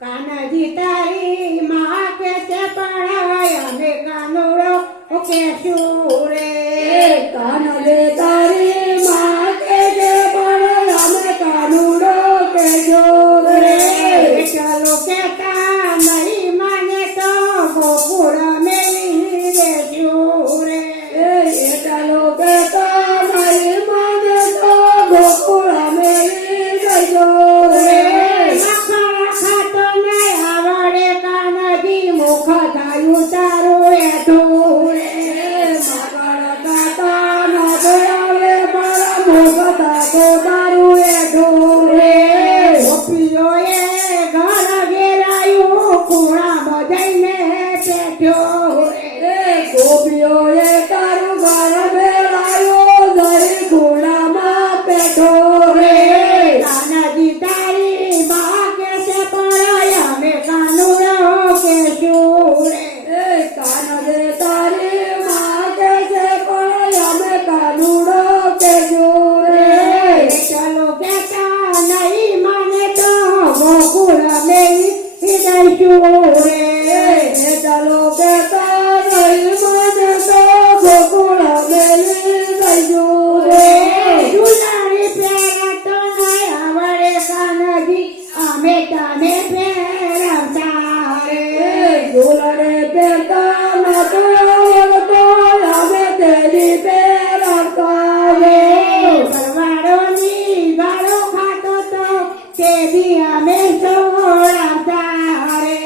કાનાજી તારી માં કે છે પણ અમે કાનુડો કેશું રે કાનજી તારી માં કે છે પણ અમે કાનુડો કેશું રે ચાલો કેતા નહીં માને તો ગોકુળ મેલી દેશું રે ચાલો કેતા નહીં માને તો ગોકુળ મેલી દેજો રે મુખ થાયું તારું એઠું રે મારા કાકા નો દયાવે મારા મુખ થાતો તારું એઠું રે ગોપીઓએ ઘર ઘેરાયું ખૂણામાં જઈને બેઠ્યો રે ગોપીઓએ તારું ઘર ભેરાયું ધરી ખૂણામાં બેઠો રે કાનાજી તારી માં કે છે પણ અમે કાનુડો કેશું રે કાનજી તારી માં કે છે પણ અમે કાનુડો કેશું રે ચાલો કેતા નહીં માને તો ગોકુળ મેલી દઈશું રે ચાલો કેતા નહીં માને તો ગોકુળ મેલી દઈશું રે દુલારી પેરા તો નહીં આવડે કાનાજી અમે તને ફેરવતા રે દુલારે પહેરતા નતો આવડતો અમે તેની પહેરતા રે પરવાળોની ગાળો ખાતો તો તે બી અમે સોડાવતા રે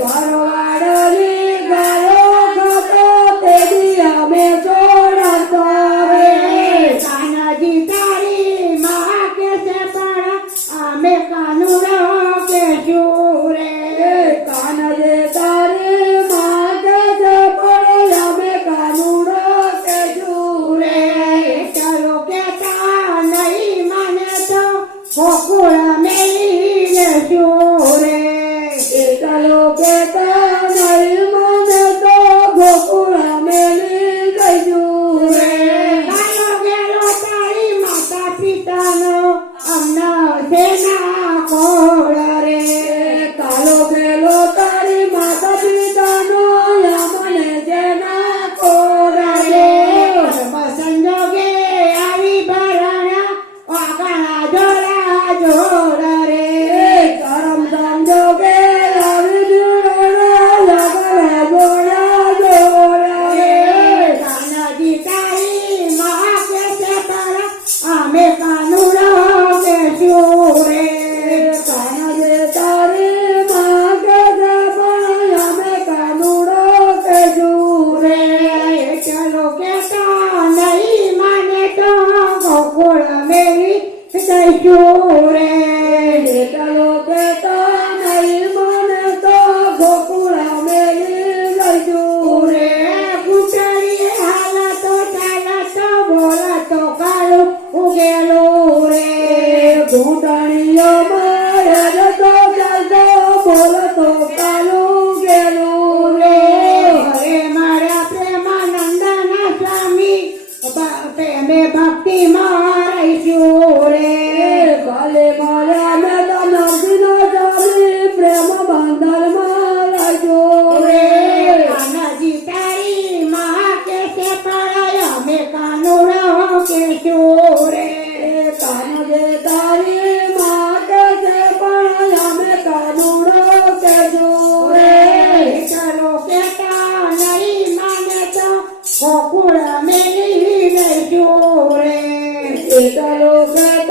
ભરવાડની ગાળો ખાતો તેની અમે છોડાતા રે કાનાજી તારી માં કે છે પણ અમે કાનુડો કેશું રે કાનજી તારી માં કે છે પણ અમે કાનુડો કેશું રે ચાલો કેતા નહીં માને તો ગોકુળ મેલી લેશું રે ચાલો કેતા નહીં મને તો ગોકુળ મેલી જઈશું રે કાલો ગેલો તારી માતા પિતાનો અમના સેના કોળ રે કાલો ગેલો તારી માતા પિતાનો યમને જેના કોરાલે સંજોગે આવી ભરણા વાગણા જોડા જોડ રે કરમ સંજોગે આવી જોડા જોડા જોડા રે કાનાજી તારી માં કે છે પણ અમે કાનુડો કેશું રે કાનજી તારી માં કે છે પણ અમે કાનુડો કેશું રે ચાલો કેતા નહીં માને તો ગોકુળ મેલી દઈશું રે ચાલો કેતા નહીં મને તો ગોકુળ મેલી જઈશું રે ગુટરી હાલતો ચાલતો બોલતો કાળું ઉગેલું રે ઘૂંટણીઓ મારે જતો ચાલતો બોલતો કાલું ગેલું રે હરે મારા પ્રેમાનંદના સ્વામી પ્રેમે ભક્તિ રહીશું રે ભલે મારા મેં તો નરસિંહનો સ્વામી પ્રેમ બંધનમાં રહેજો રે કાનાજી તારી માં કે છે પણ અમે કાનુડો કેશું રે કાનજી તારી માં કે છે પણ અમે કાનુડો કેશું રે ચાલો કેતા નહીં માને તો ગોકુળ મેલી દઈશું રે ચાલો કેતા